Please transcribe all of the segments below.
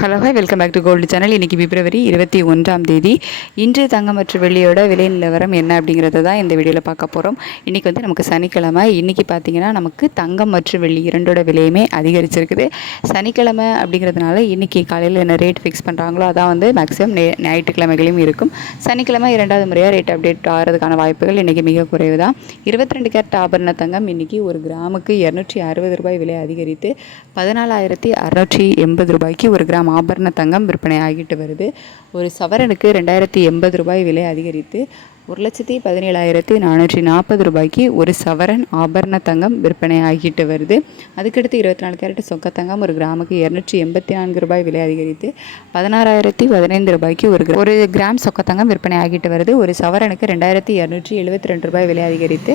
Hello hi, welcome back to gold channel. இன்றைக்கி February 21 இன்று தங்கம் மற்றும் வெள்ளியோட விலை நிலவரம் என்ன அப்படிங்கிறத தான் இந்த வீடியோவில் பார்க்க போகிறோம். இன்றைக்கி நமக்கு சனிக்கிழமை. இன்றைக்கி பார்த்திங்கன்னா நமக்கு தங்கம் மற்றும் வெள்ளி இரண்டோட விலையுமே அதிகரிச்சிருக்குது. சனிக்கிழமை அப்படிங்கிறதுனால இன்றைக்கி காலையில் என்ன ரேட் ஃபிக்ஸ் பண்ணுறாங்களோ அதான் மேக்ஸிமம் ஞாயிற்றுக்கிழமைகளையும் இருக்கும். சனிக்கிழமை இரண்டாவது முறையாக ரேட் அப்டேட் ஆகிறதுக்கான வாய்ப்புகள் இன்றைக்கி மிக குறைவு தான். 22 கேரட் ஆபரண தங்கம் இன்றைக்கி ஒரு கிராமுக்கு 260 ரூபாய் விலை அதிகரித்து 14,680 ரூபாய்க்கு ஒரு கிராம் ஆபரண தங்கம் விற்பனை ஆகிட்டு வருது. ஒரு சவரனுக்கு 2080 ரூபாய் விலை அதிகரித்து 1,17,440 ரூபாய்க்கு ஒரு சவரன் ஆபரண தங்கம் விற்பனை ஆகிட்டு வருது. அதுக்கடுத்து 24 கேரட் சொக்க தங்கம் ஒரு கிராமுக்கு 284 ரூபாய் விலை அதிகரித்து 16,015 ரூபாய்க்கு ஒரு கிராம் சொக்க தங்கம் விற்பனை ஆகிட்டு வருது. ஒரு சவரனுக்கு 2,272 ரூபாய் விலை அதிகரித்து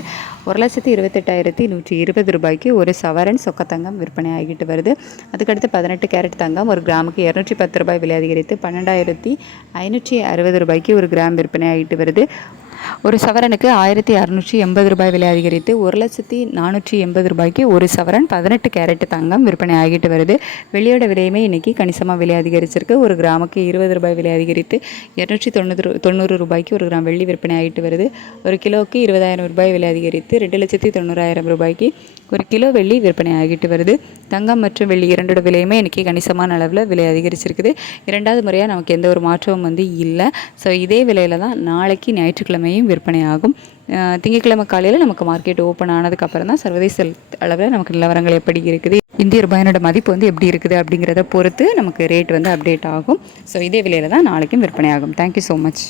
1,28,120 ரூபாய்க்கு ஒரு சவரன் சொக்க தங்கம் விற்பனை ஆகிட்டு வருது. அதுக்கடுத்து 18 கேரட் தங்கம் ஒரு கிராமுக்கு 210 ரூபாய் விலை அதிகரித்து 12,560 ரூபாய்க்கு ஒரு கிராம் விற்பனை ஆகிட்டு வருது. ஒரு சவரனுக்கு 1,680 ரூபாய் விலை அதிகரித்து 1,480 ரூபாய்க்கு ஒரு சவரன் 18 கேரட் தங்கம் விற்பனை ஆகிட்டு வருது. வெள்ளியோட விலையுமே இன்றைக்கி கணிசமாக விலை அதிகரிச்சிருக்கு. ஒரு கிராமுக்கு 20 ரூபாய் விலை அதிகரித்து 290 ரூபாய்க்கு ஒரு கிராம் வெள்ளி விற்பனை ஆகிட்டு வருது. ஒரு கிலோவுக்கு 20,000 ரூபாய் விலை அதிகரித்து 2,90,000 ரூபாய்க்கு ஒரு கிலோ வெள்ளி விற்பனை ஆகிட்டு வருது. தங்கம் மற்றும் வெள்ளி இரண்டோட விலையுமே இன்றைக்கி கணிசமான அளவில் விலை அதிகரிச்சிருக்குது. இரண்டாவது முறையாக நமக்கு எந்த ஒரு மாற்றமும் இல்லை. ஸோ இதே விலையில் தான் நாளைக்கு ஞாயிற்றுக்கிழமையும் விற்பனை ஆகும். திங்கட்கிழமை காலையில் நமக்கு மார்க்கெட் ஓப்பன் ஆனதுக்கப்புறம் தான் சர்வதேச அளவில் நமக்கு நிலவரங்கள் எப்படி இருக்குது, இந்திய ரூபாயினோட மதிப்பு எப்படி இருக்குது அப்படிங்கிறத பொறுத்து நமக்கு ரேட் அப்டேட் ஆகும். ஸோ இதே விலையில் தான் நாளைக்கும் விற்பனை ஆகும். Thank you so much.